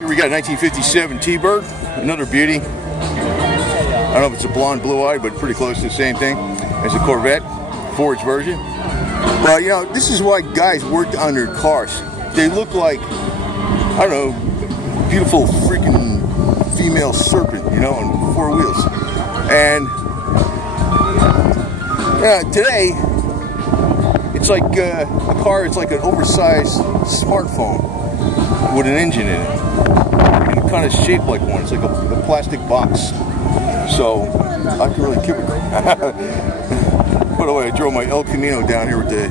Here we got a 1957 T-Bird, another beauty. I don't know if it's a blonde blue-eyed, but pretty close to the same thing as the Corvette, Ford's version. But you know, this is why guys worked on their cars. They look like, I don't know, beautiful freaking female serpent, you know, on four wheels. And today, it's like a car. It's like an oversized smartphone with an engine in it. And kind of shaped like one. It's like a plastic box. So I can really keep it. By the way, I drove my El Camino down here with the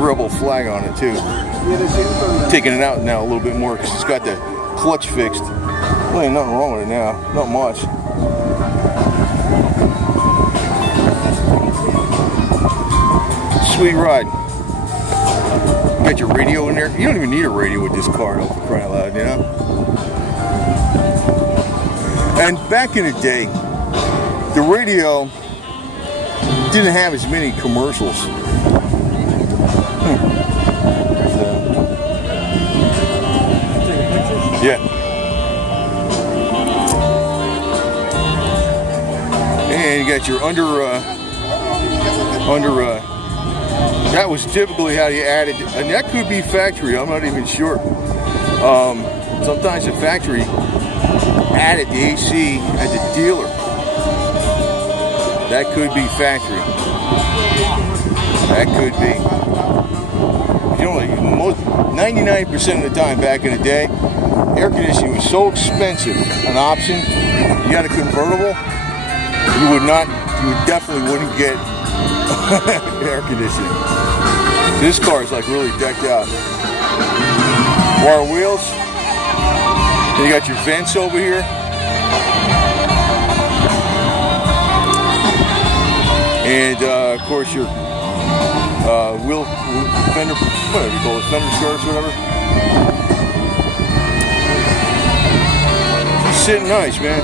Rebel flag on it too. Taking it out now a little bit more because it's got the clutch fixed. Well, ain't nothing wrong with it now. Not much. Sweet ride. You got your radio in there. You don't even need a radio with this car, though, for crying out loud, you know? And back in the day, the radio didn't have as many commercials. Yeah. And you got your that was typically how you added, and that could be factory, I'm not even sure. Sometimes the factory added the AC at the dealer. That could be factory. That could be. You know, most 99% of the time back in the day, air conditioning was so expensive, an option. You had a convertible, you definitely wouldn't get air conditioning. This car is like really decked out. Wire wheels. Then you got your vents over here. And of course your wheel fender, whatever you call it, fender skirts, whatever. It's sitting nice, man.